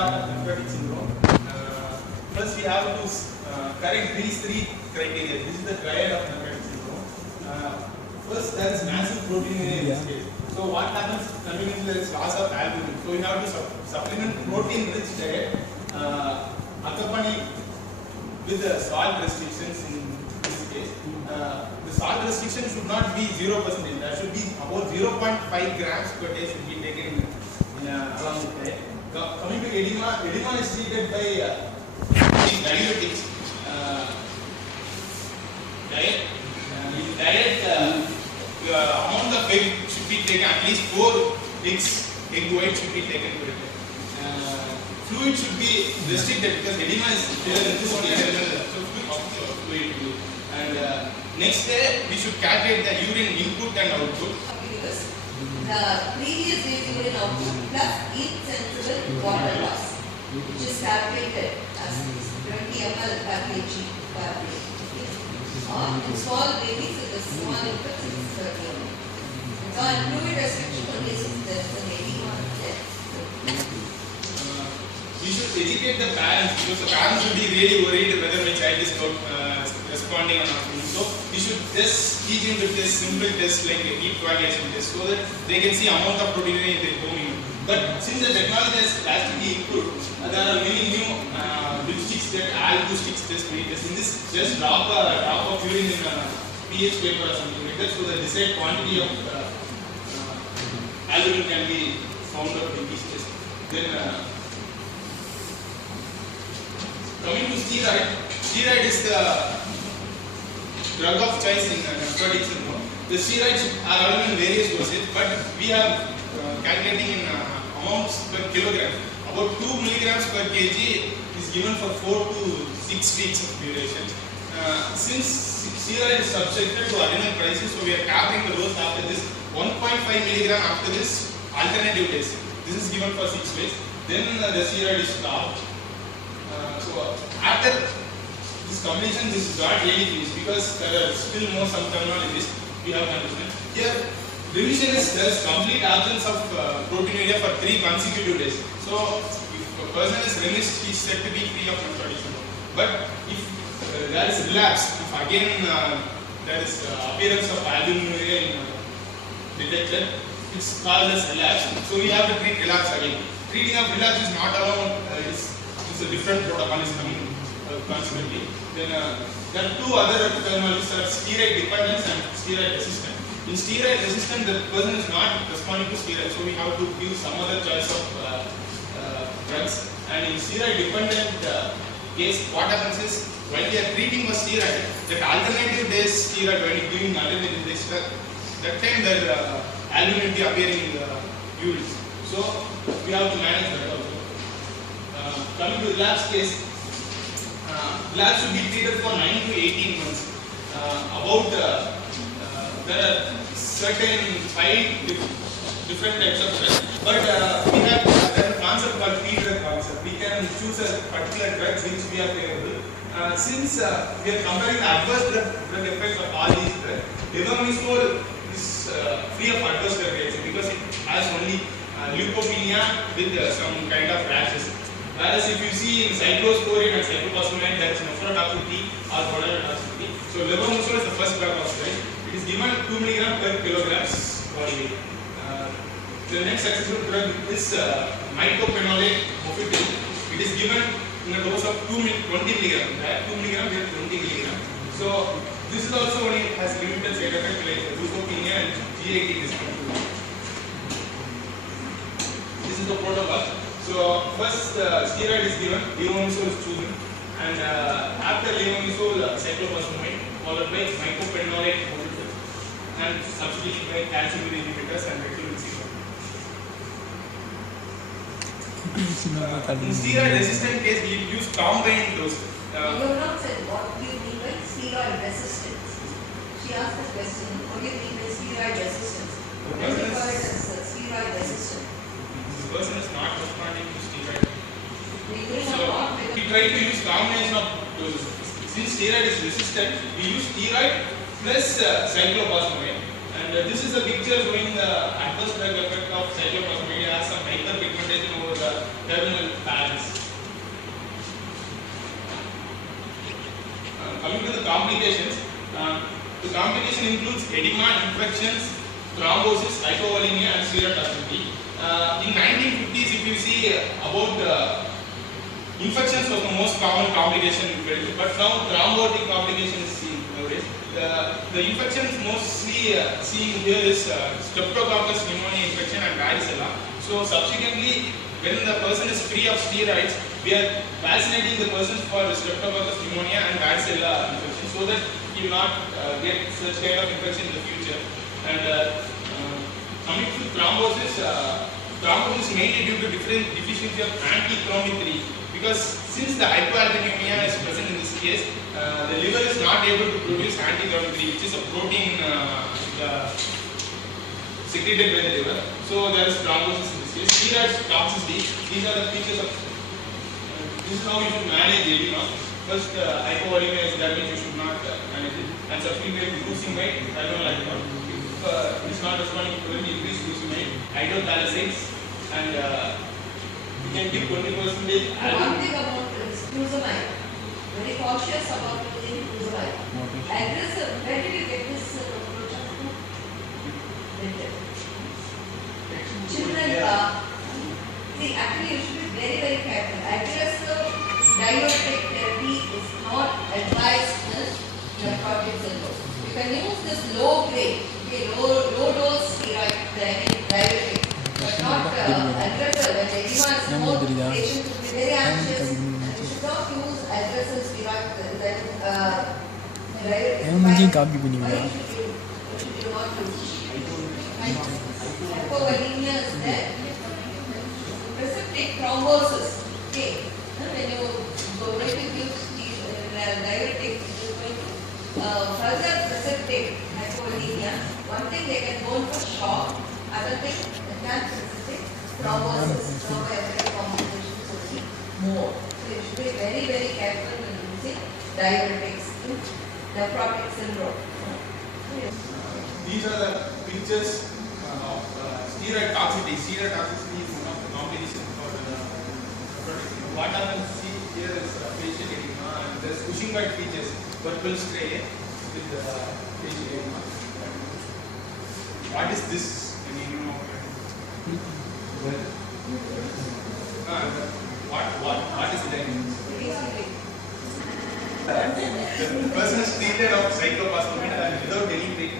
part of nephrotic syndrome. First, we have to correct these three criteria. This is the triad of nephrotic syndrome. First, there is massive proteinuria in this case. So, what happens? Continuously, there is loss of albumin. So, we have to supplement protein-rich diet, accompanied with the salt restrictions in this case. The salt restriction should not be 0%. That should be about 0.5 grams per day should be taken along with diet. Coming to edema, edema is treated by diuretics. Diet, the amount of egg should be taken, at least 4 egg whites should be taken per day. Fluid should be restricted because edema is there in this area, so fluid. And next day, we should calculate the urine input and output. The previous day's urine output plus insensible water loss, which is calculated as 20 ml per kg per day. In small babies, it is small input 630 ml. So, in fluid restriction only since there is an edema there. We should educate the parents because the parents will be really worried whether my child is not responding or not. So we should just teach him with this simple test like a heat coagulation test so that they can see amount of proteinuria in their home. But since the technology has drastically improved, there are many new dipsticks that albustics test we test. In this, just drop of urine in a pH paper or something like that, so the desired quantity of albumin can be found out in this test. Then coming to steroid, steroid is the drug of choice in nephrotic syndrome. The steroids are available in various doses, but we are calculating in amounts per kilogram. About 2 milligrams per kg is given for 4 to 6 weeks of duration. Since steroid is subjected to adrenal crisis, so we are capping the dose after this 1.5 milligram after this alternative days. This is given for 6 weeks. Then the steroid is stopped. So after this completion, this is not really finished because there are still more some terminologies we have to understand. Here, remission is there is complete absence of proteinuria for 3 consecutive days. So, if a person is remished, he is said to be free of nephrotic syndrome. But if there is relapse, if again there is appearance of albuminuria detected, it's called as relapse. So we have to treat relapse again. Treating of relapse is not allowed. It's a different protocol is coming consequently. Then there are 2 other terminologies are steroid dependence and steroid resistant. In steroid resistant, the person is not responding to steroid, so we have to give some other choice of drugs. And in steroid dependent case, what happens is while we are treating for steroid, that alternative days steroid, when you're giving alternative days, that time the albumin will be appearing in the urine. So we have to manage that also. Coming to relapse case, relapse should be treated for 9 to 18 months. There are certain 5 different types of drugs, but we have a concept called P-drug concept. We can choose a particular drug which we are favorable. Since we are comparing the adverse drug effects of all these drugs, levamisole is free of adverse drug reaction because it has only leukopenia with some kind of rashes. Whereas if you see in cyclosporine and cyclophosphamide, there is nephrotoxicity or chorotoxicity. So levamisole is the first drug of choice. It is given 2 mg per kilograms body weight. The next successful drug is mycophenolate mofetil. It is given in a dose of 20 mg. That 2 mg with 20 mg. So this is also only has limited side effects like leukopenia and GIT discontinuity. This is the protocol. So first steroid is given, levamisole is chosen, and after levamisole cyclophosphamide followed by mycophenolate mofetil and substituted by calcium inhibitors and reclumicin. In steroid resistant case, we use combined dose. You have not said what do you mean by steroid resistance. She asked the question, what do you mean by steroid resistance? When you call it as steroid resistant? The person is not responding to steroid. So we try to use combination of doses. Since steroid is resistant, we use steroid plus cyclophosphamide. And this is a picture showing the adverse drug effect of cyclophosphamide as some hyperpigmentation over the terminal pads. complications. The complication includes edema, infections, thrombosis, hypovolemia, and steatotoxicity. In 1950s, if you see about infections was the most common complication we felt, but now thrombotic complication is seen nowadays. The infections mostly seen here is streptococcus pneumonia infection and varicella. So subsequently, when the person is free of steroids, we are vaccinating the person for streptococcus pneumonia and varicella infection so that he will not get such kind of infection in the future. And coming to thrombosis, thrombosis is mainly due to different deficiency of anti-chromin 3, because since the hypoalbuminemia is present in this case, the liver is not able to produce anti-chromin 3, which is a protein secreted by the liver. So there is thrombosis in this case. Steroid toxicity, these are the features of this is how you should manage edema. First, hypovolemia is that means you should not manage it. And subsequently, losing weight, hydrolytic. If it is not responding to it, increase losing weight, hydrothalassics, and you can give 20%. One thing about furosemide, very cautious about using furosemide. Aggressive, where did you get this approach? Children, see, actually you should be very, very careful. Aggressive diuretic therapy is not advised in nephrotic syndrome. You can use this low grade, low dose steroid, diuretic, but not aggressive. When the edema is more, patient will be very anxious. And you should not use aggressive steroid diuretic. Why should you not use? Hypovolemia is there. Precipitate thrombosis. Okay. When you go to give diuretic, it is going to further precipitate hypovolemia. One thing, they can go for shock. Other thing, it can precipitate thrombosis. Thromboembolic complications will be more. So you should be very, very careful when using diuretics in nephrotic syndrome. These are the pictures of steroid toxicity. Steroid toxicity is one of the complications for nephrotic syndrome. What happens, see here is facial edema and there is Cushing-like features, purple stray with facial edema. What is this? What is it? The person is treated of cyclophosphamide without any treatment.